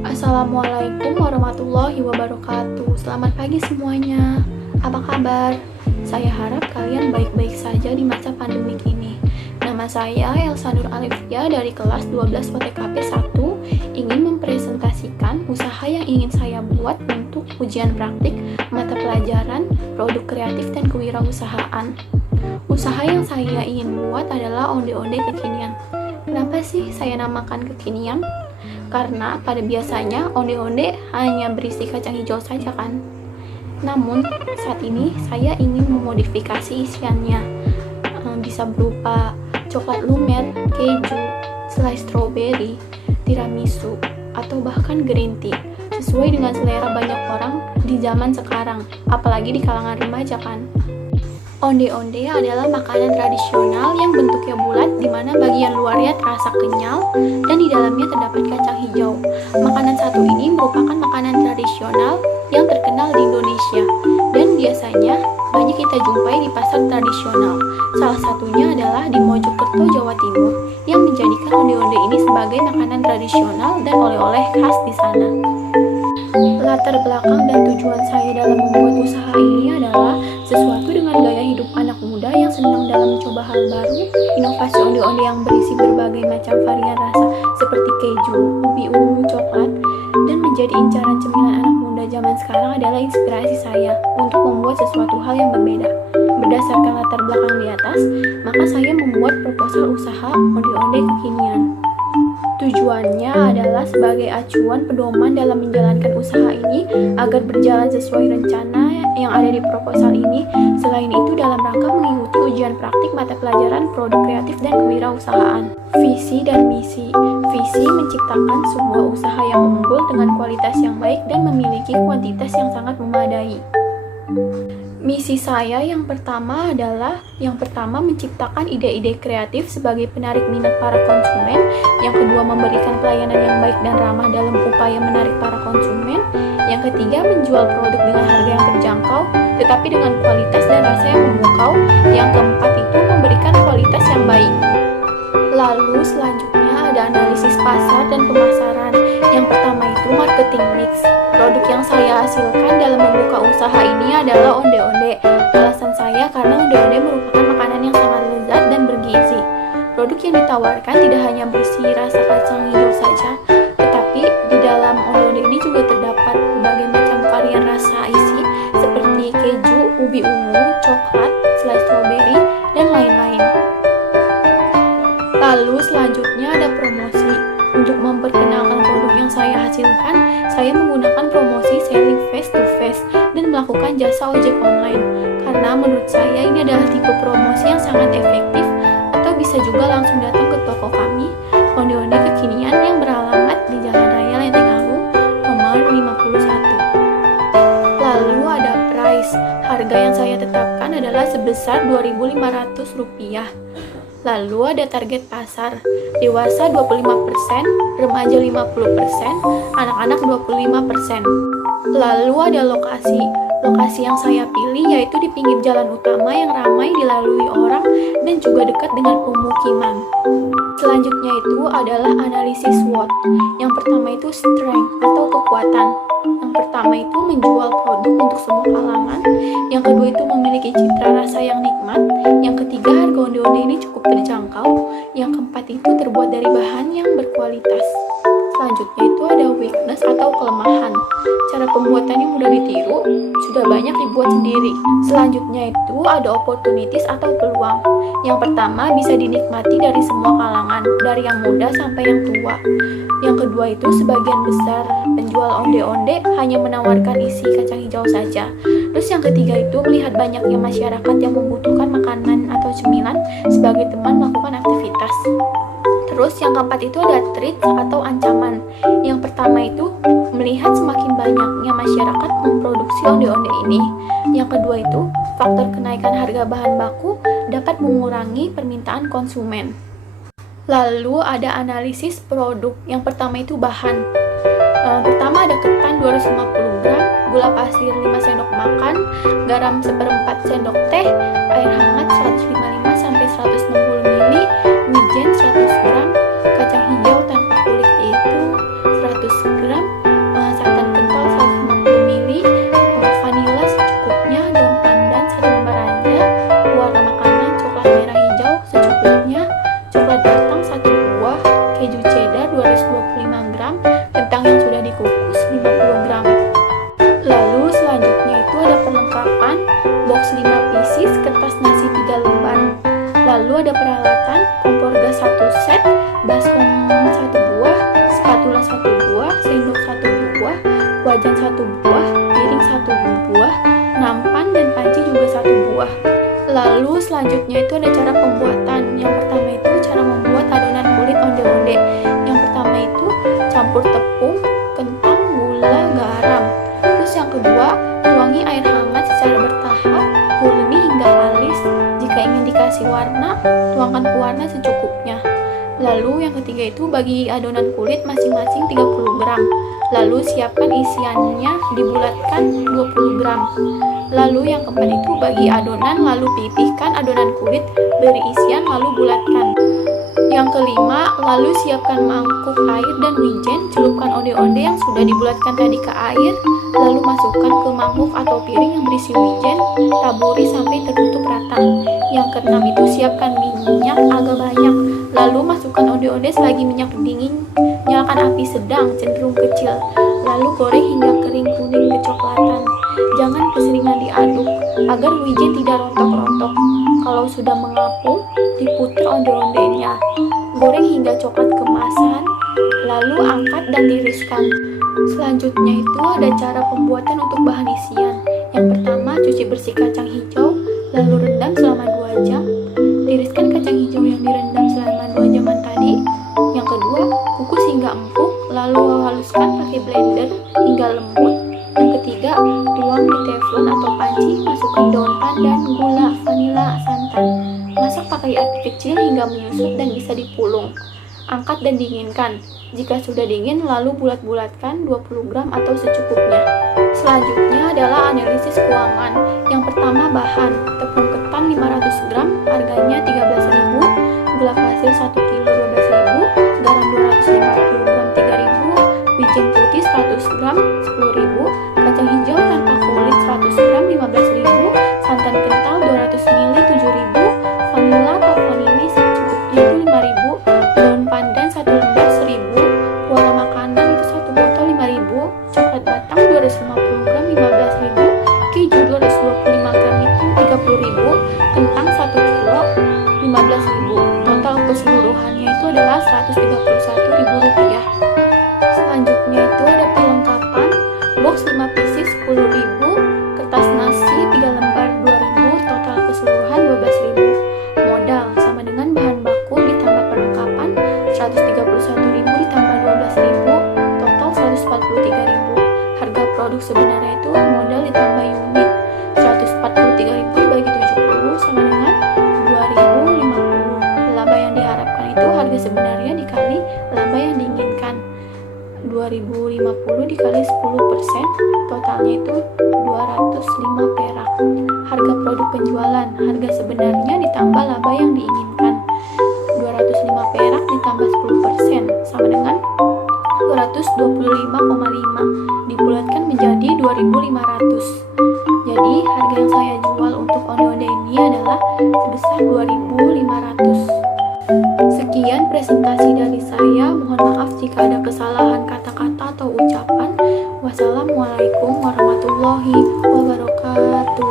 Assalamualaikum warahmatullahi wabarakatuh. Selamat pagi semuanya. Apa kabar? Saya harap kalian baik-baik saja di masa pandemik ini. Nama saya Elsa Nur Alifia dari kelas 12 PTKP 1 ingin mempresentasikan usaha yang ingin saya buat untuk ujian praktik mata pelajaran produk kreatif dan kewirausahaan. Usaha yang saya ingin buat adalah onde-onde kekinian. Kenapa sih saya namakan kekinian? Karena pada biasanya onde-onde hanya berisi kacang hijau saja kan. Namun saat ini saya ingin memodifikasi isiannya. Bisa berupa coklat lumer, keju, selai stroberi, tiramisu, atau bahkan green tea. Sesuai dengan selera banyak orang di zaman sekarang, apalagi di kalangan remaja kan. Onde-onde adalah makanan tradisional yang bentuknya bulat di mana bagian luarnya terasa kenyal dan di dalamnya terdapat kacang hijau. Makanan satu ini merupakan makanan tradisional yang terkenal di Indonesia dan biasanya banyak kita jumpai di pasar tradisional. Salah satunya adalah di Mojokerto, Jawa Timur, yang menjadikan onde-onde ini sebagai makanan tradisional dan oleh-oleh khas di sana. Latar belakang dan tujuan saya dalam membuat usaha ini adalah sesuatu dengan gaya hidup anak muda yang senang dalam mencoba hal baru. Inovasi onde-onde yang berisi berbagai macam varian rasa seperti keju, ubi ungu, coklat, dan menjadi incaran cemilan anak muda zaman sekarang adalah inspirasi saya untuk membuat sesuatu hal yang berbeda. Berdasarkan latar belakang di atas, maka saya membuat proposal usaha onde-onde kekinian. Tujuannya adalah sebagai acuan pedoman dalam menjalankan usaha ini agar berjalan sesuai rencana yang ada di proposal ini. Selain itu, dalam rangka mengikuti ujian praktik mata pelajaran produk kreatif dan kewirausahaan. Visi dan misi. Visi menciptakan sebuah usaha yang unggul dengan kualitas yang baik dan memiliki kuantitas yang sangat memadai. Misi saya yang pertama adalah menciptakan ide-ide kreatif sebagai penarik minat para konsumen. Yang kedua, memberikan pelayanan yang baik dan ramah dalam upaya menarik para konsumen. Yang ketiga, menjual produk dengan harga yang terjangkau tetapi dengan kualitas dan rasa yang memukau. Yang keempat itu memberikan kualitas yang baik. Lalu selanjutnya ada analisis pasar dan pemasaran. Yang pertama itu marketing mix. Produk yang saya hasilkan dalam membuka usaha ini adalah onde-onde. Alasan saya karena onde-onde merupakan makanan yang sangat lezat dan bergizi. Produk yang ditawarkan tidak hanya berisi rasa kacang hijau saja, tetapi di dalam onde-onde ini juga terdapat berbagai macam varian rasa isi seperti keju, ubi ungu, coklat, selai stroberi, dan lain-lain. Lalu selanjutnya ada promosi. Untuk memperkenalkan produk yang saya hasilkan, saya menggunakan promosi selling face to face dan melakukan jasa ojek online. Karena menurut saya ini adalah tipe promosi yang sangat efektif, atau bisa juga langsung datang ke toko kami, Onde-onde Kekinian, yang beralamat di Jalan Raya Lenteng Agung, nomor 51. Lalu ada price. Harga yang saya tetapkan adalah sebesar Rp2.500. Lalu ada target pasar, dewasa 25%, remaja 50%, anak-anak 25%. Lalu ada lokasi. Lokasi yang saya pilih yaitu di pinggir jalan utama yang ramai dilalui orang dan juga dekat dengan pemukiman. Selanjutnya itu adalah analisis SWOT. Yang pertama itu strength atau kekuatan. Yang pertama itu menjual produk untuk semua kalangan. Yang kedua itu memiliki citra rasa yang nikmat. Yang ketiga, harga onde-onde ini cukup terjangkau. Yang keempat itu terbuat dari bahan yang berkualitas. Selanjutnya itu ada weakness atau kelemahan. Cara pembuatannya mudah ditiru, sudah banyak dibuat sendiri. Selanjutnya itu ada opportunities atau peluang. Yang pertama, bisa dinikmati dari semua kalangan, dari yang muda sampai yang tua. Yang kedua itu sebagian besar penjual onde-onde hanya menawarkan isi kacang hijau saja. Terus yang ketiga itu melihat banyaknya masyarakat yang membutuhkan makanan atau cemilan sebagai teman melakukan aktivitas. Terus yang keempat itu ada threat atau ancaman. Yang pertama itu melihat semakin banyaknya masyarakat memproduksi onde-onde ini. Yang kedua itu faktor kenaikan harga bahan baku dapat mengurangi permintaan konsumen. Lalu ada analisis produk. Yang pertama itu bahan. Pertama ada ketan 250 gram, gula pasir 5 sendok makan, garam 1/4 sendok teh, air hangat 155-160 ml, wijen 100 gram, kacang hijau tanpa kulit itu 100 gram. gram, santan kental 150 ml, vanila secukupnya, daun pandan 1 lembar aja, warna makanan coklat merah hijau secukupnya, coklat batang 1 buah, keju cheddar 225 gram, kentang yang sudah dikukus 50 gram. Lalu selanjutnya itu ada perlengkapan, box 5 pieces, kertas nasi 3 lembar. Lalu ada peralatan, kompor gas 1 set, baskom 1 buah, spatula 1 buah, sendok 1 buah, wajan 1 buah, piring 1 buah, nampan dan panci juga 1 buah. Lalu selanjutnya itu ada cara pembuatan. Yang pertama itu cara membuat adonan kulit onde-onde. Yang pertama itu campur tepung, kentang, gula, garam. Terus yang kedua, tuangi air hangat secara bertahap, uleni hingga halus. Jika ingin dikasih warna, tuangkan pewarna secukupnya. Lalu yang ketiga itu bagi adonan kulit masing-masing 30 gram. Lalu siapkan isiannya, dibulatkan 20 gram. Lalu yang keempat itu bagi adonan, lalu pipihkan adonan kulit, beri isian, lalu bulatkan. Yang kelima, lalu siapkan mangkuk air dan wijen, celupkan onde-onde yang sudah dibulatkan tadi ke air, lalu masukkan ke mangkuk atau piring yang berisi wijen, taburi sampai tertutup rata. Yang keenam itu siapkan minyak agak banyak, lalu masukkan onde-onde selagi minyak dingin, nyalakan api sedang cenderung kecil, lalu goreng hingga kering kuning kecoklatan. Jangan keseringan diaduk agar wijen tidak rontok-rontok. Kalau sudah mengapung, diputar onde-ondenya. Goreng hingga coklat kemasan, lalu angkat dan tiriskan. Selanjutnya itu ada cara pembuatan untuk bahan isian. Yang pertama, cuci bersih kacang hijau, lalu rendam selama 2 jam. Tiriskan kacang hijau yang direndam selama 2 jaman tadi. Yang kedua, kukus hingga empuk, lalu haluskan pakai blender hingga lembut. Yang ketiga, tuang di teflon atau panci, masukkan daun pandan, gula, vanila, santan. Masak pakai api kecil hingga menyusut dan bisa dipulung. Angkat dan dinginkan. Jika sudah dingin, lalu bulat-bulatkan 20 gram atau secukupnya. Selanjutnya adalah analisis keuangan. Yang pertama bahan, tepung ketan 500 gram, harganya 13.000, gula pasir 1 kg 12.000, garam 250 gram 3.000, wijen putih 100 gram 10.000, kacang hijau tanpa kulit 100 gram 15.000, santan kental 200 ml 7.000, vanila atau vanili secukupnya itu 5.000, daun pandan 1 lembar 1.000, warna makanan itu 1 botol 5.000, coklat batang 250 gram 15.000, keju 225 gram itu 30.000, kentang 1 kilo 15.000. Total keseluruhannya itu adalah Rp131.000. Selanjutnya itu ada perlengkapan, box 5 pieces 10.000, kertas nasi 3 lembar 2.000, total keseluruhan 12.000. Modal sama dengan bahan baku ditambah perlengkapan 131.000 ditambah 12.000, total 143.000. Harga produk sebenarnya itu modal ditambah unit 143.000 dibagi 70 sama dengan 2.050. Laba yang diharapkan itu harga sebenarnya dikali laba yang diinginkan. 2.050 dikali 10%, totalnya itu 205 perak. Harga produk penjualan, harga sebenarnya ditambah laba yang diinginkan. 205 perak ditambah 10% sama dengan 225,5, dibulatkan menjadi 2.500. Jadi harga yang saya jual untuk onde-onde ini adalah sebesar 2.500. Sekian presentasi dari saya. Mohon maaf jika ada kesalahan kata-kata atau ucapan. Wassalamualaikum warahmatullahi wabarakatuh.